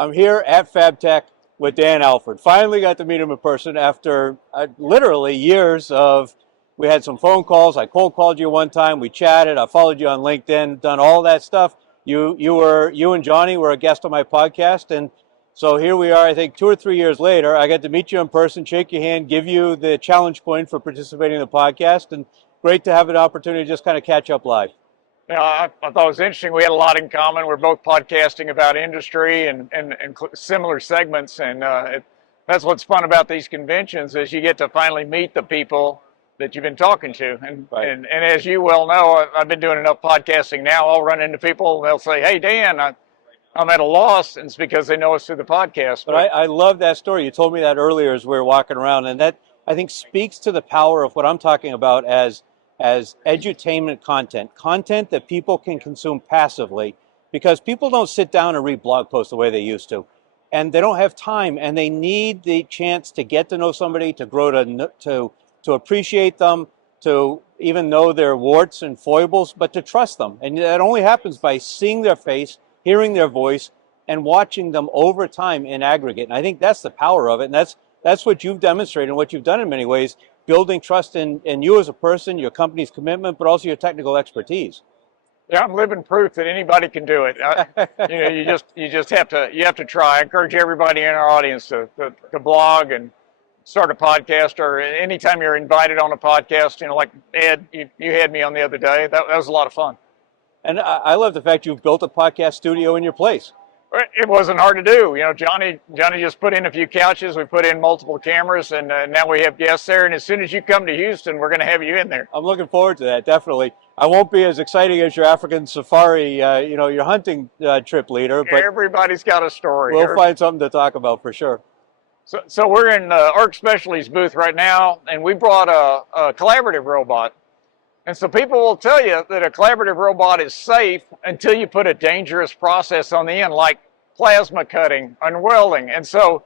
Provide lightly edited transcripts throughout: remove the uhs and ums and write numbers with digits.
I'm here at FABTECH with Dan Allford. Finally got to meet him in person after literally years of, we had some phone calls. I cold called you one time. We chatted. I followed you on LinkedIn, done all that stuff. You and Johnny were a guest on my podcast. And so here we are, I think 2 or 3 years later. I got to meet you in person, shake your hand, give you the challenge point for participating in the podcast. And great to have an opportunity to just kind of catch up live. Yeah, I thought it was interesting. We had a lot in common. We're both podcasting about industry and similar segments, and that's what's fun about these conventions is you get to finally meet the people that you've been talking to. And Right. and as you well know, I've been doing enough podcasting now. I'll run into people and they'll say, "Hey, Dan, I'm at a loss," and it's because they know us through the podcast. But I love that story. You told me that earlier as we were walking around, and that I think speaks to the power of what I'm talking about as edutainment content that people can consume passively, because people don't sit down and read blog posts the way they used to, and they don't have time, and they need the chance to get to know somebody, to grow to appreciate them, to even know their warts and foibles, but to trust them. And that only happens by seeing their face, hearing their voice, and watching them over time in aggregate. And I think that's the power of it, and that's what you've demonstrated and what you've done in many ways, building trust in you as a person, your company's commitment, but also your technical expertise. Yeah, I'm living proof that anybody can do it. You just have to try. I encourage everybody in our audience to blog and start a podcast, or anytime you're invited on a podcast. Like Ed, you had me on the other day. That was a lot of fun. And I love the fact you've built a podcast studio in your place. It wasn't hard to do. Johnny just put in a few couches. We put in multiple cameras, and now we have guests there. And as soon as you come to Houston, we're going to have you in there. I'm looking forward to that, definitely. I won't be as exciting as your African safari, your hunting trip leader. But everybody's got a story. We'll find something to talk about for sure. So we're in ARC Specialties booth right now, and we brought a collaborative robot. And so people will tell you that a collaborative robot is safe until you put a dangerous process on the end, like plasma cutting and welding. And so,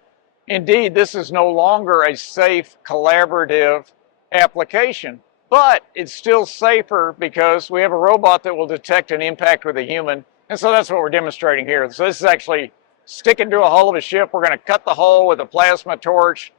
indeed, this is no longer a safe collaborative application, but it's still safer because we have a robot that will detect an impact with a human. And so that's what we're demonstrating here. So this is actually sticking to a hull of a ship. We're going to cut the hole with a plasma torch,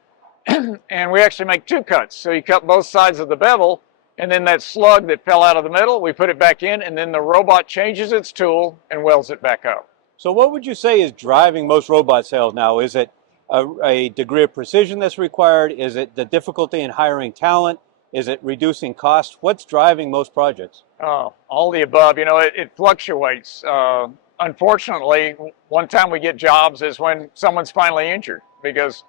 and we actually make 2 cuts. So you cut both sides of the bevel, and then that slug that fell out of the middle, we put it back in, and then the robot changes its tool and welds it back up. So what would you say is driving most robot sales now? Is it a degree of precision that's required? Is it the difficulty in hiring talent? Is it reducing cost? What's driving most projects? All the above. It fluctuates. Unfortunately, one time we get jobs is when someone's finally injured, because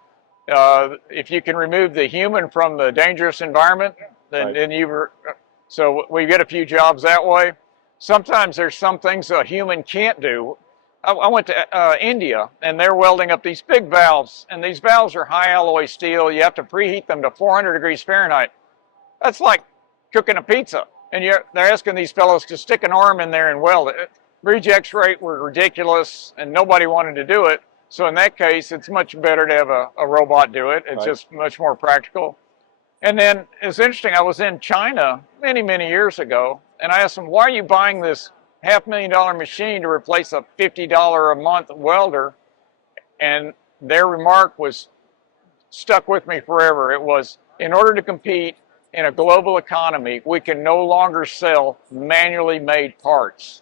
if you can remove the human from the dangerous environment, then so we get a few jobs that way. Sometimes there's some things a human can't do. I went to India, and they're welding up these big valves, and these valves are high alloy steel. You have to preheat them to 400 degrees Fahrenheit. That's like cooking a pizza, and they're asking these fellows to stick an arm in there and weld it. Rejects rate were ridiculous, and nobody wanted to do it. So in that case, it's much better to have a robot do it. It's just much more practical. And then it's interesting, I was in China many, many years ago, and I asked them, why are you buying this $500,000 machine to replace a $50 a month welder? And their remark was stuck with me forever. It was, in order to compete in a global economy, we can no longer sell manually made parts.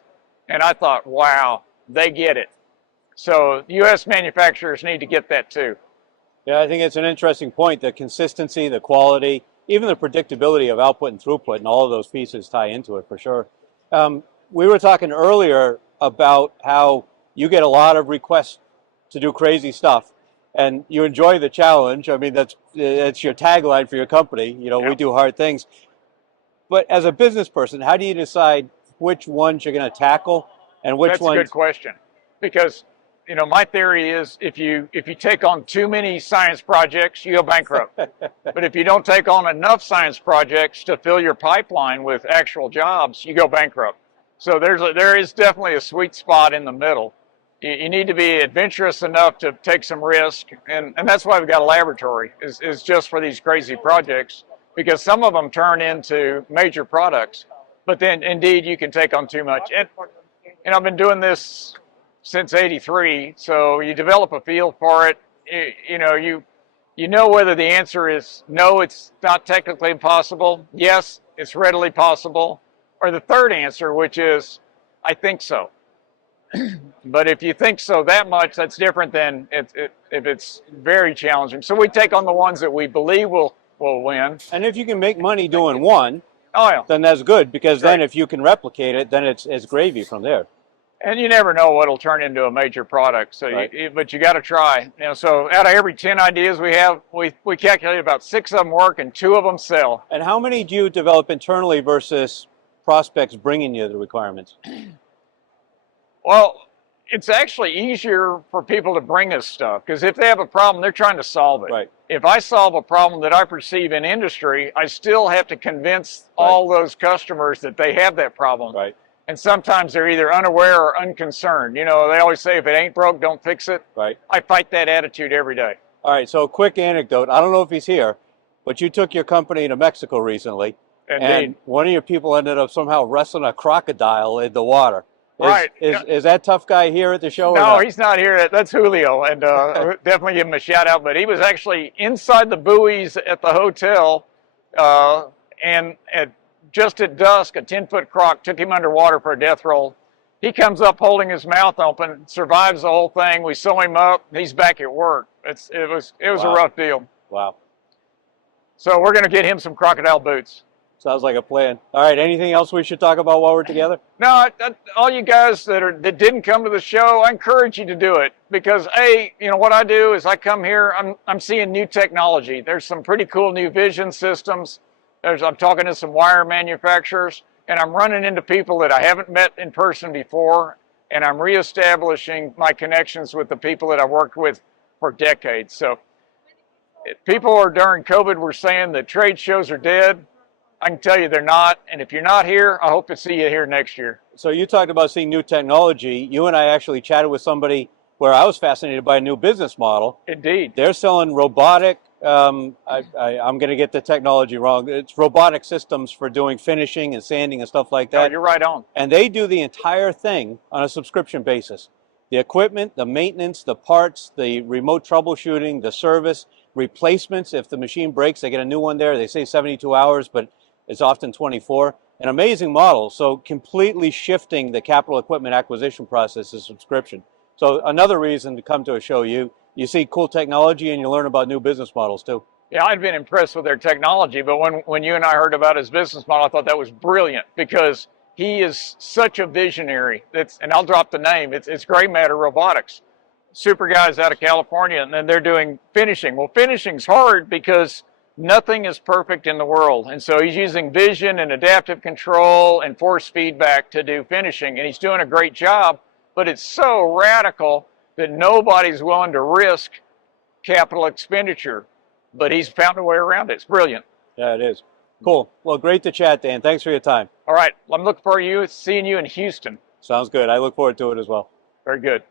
And I thought, wow, they get it. So U.S. manufacturers need to get that too. Yeah, I think it's an interesting point. The consistency, the quality, even the predictability of output and throughput, and all of those pieces tie into it for sure. We were talking earlier about how you get a lot of requests to do crazy stuff, and you enjoy the challenge. I mean, that's your tagline for your company. We do hard things. But as a business person, how do you decide which ones you're going to tackle and which ones? That's a good question, because my theory is if you take on too many science projects, you go bankrupt. But if you don't take on enough science projects to fill your pipeline with actual jobs, you go bankrupt. So there is definitely a sweet spot in the middle. You need to be adventurous enough to take some risk, and that's why we've got a laboratory, is just for these crazy projects, because some of them turn into major products. But then, indeed, you can take on too much. And I've been doing this since '83. So you develop a feel for it. You know whether the answer is no, it's not technically impossible, yes, it's readily possible, or the third answer, which is I think so. But if you think so that much, that's different than if it's very challenging. So we take on the ones that we believe will win. And if you can make money doing one, Oh yeah, then that's good, because Right. then if you can replicate it, then it's gravy from there. and you never know what'll turn into a major product. So, Right. but you got to try. So out of every 10 ideas we have, we calculate about 6 of them work and 2 of them sell. And how many do you develop internally versus prospects bringing you the requirements? Well, it's actually easier for people to bring us stuff because if they have a problem, they're trying to solve it. Right. If I solve a problem that I perceive in industry, I still have to convince all those customers that they have that problem. Right. And sometimes they're either unaware or unconcerned. They always say, if it ain't broke, don't fix it. Right. I fight that attitude every day. All right, so a quick anecdote. I don't know if he's here, but you took your company to Mexico recently. Indeed. And one of your people ended up somehow wrestling a crocodile in the water. Right. Is that tough guy here at the show? No, he's not here. That's Julio, and definitely give him a shout out. But he was actually inside the buoys at the hotel, and just at dusk, a 10-foot croc took him underwater for a death roll. He comes up holding his mouth open, survives the whole thing. We sew him up. He's back at work. It was a rough deal. Wow. So we're going to get him some crocodile boots. Sounds like a plan. All right, anything else we should talk about while we're together? No, all you guys that didn't come to the show, I encourage you to do it because what I do is I come here. I'm seeing new technology. There's some pretty cool new vision systems. I'm talking to some wire manufacturers, and I'm running into people that I haven't met in person before, and I'm reestablishing my connections with the people that I worked with for decades. So people during COVID were saying that trade shows are dead. I can tell you they're not, and if you're not here, I hope to see you here next year. So you talked about seeing new technology. You and I actually chatted with somebody where I was fascinated by a new business model. Indeed. They're selling robotic, I'm going to get the technology wrong. It's robotic systems for doing finishing and sanding and stuff like that. Oh, you're right on. And they do the entire thing on a subscription basis. The equipment, the maintenance, the parts, the remote troubleshooting, the service, replacements. If the machine breaks, they get a new one there. They say 72 hours, but it's often 24. An amazing model. So completely shifting the capital equipment acquisition process to subscription. So another reason to come to a show. You see cool technology and you learn about new business models too. Yeah, I'd been impressed with their technology, but when you and I heard about his business model, I thought that was brilliant because he is such a visionary. And I'll drop the name. It's Gray Matter Robotics. Super guys out of California, and then they're doing finishing. Well, finishing's hard because nothing is perfect in the world. And so he's using vision and adaptive control and force feedback to do finishing. And he's doing a great job, but it's so radical that nobody's willing to risk capital expenditure. But he's found a way around it. It's brilliant. Yeah, it is. Cool. Well, great to chat, Dan. Thanks for your time. All right. I'm looking forward to seeing you in Houston. Sounds good. I look forward to it as well. Very good.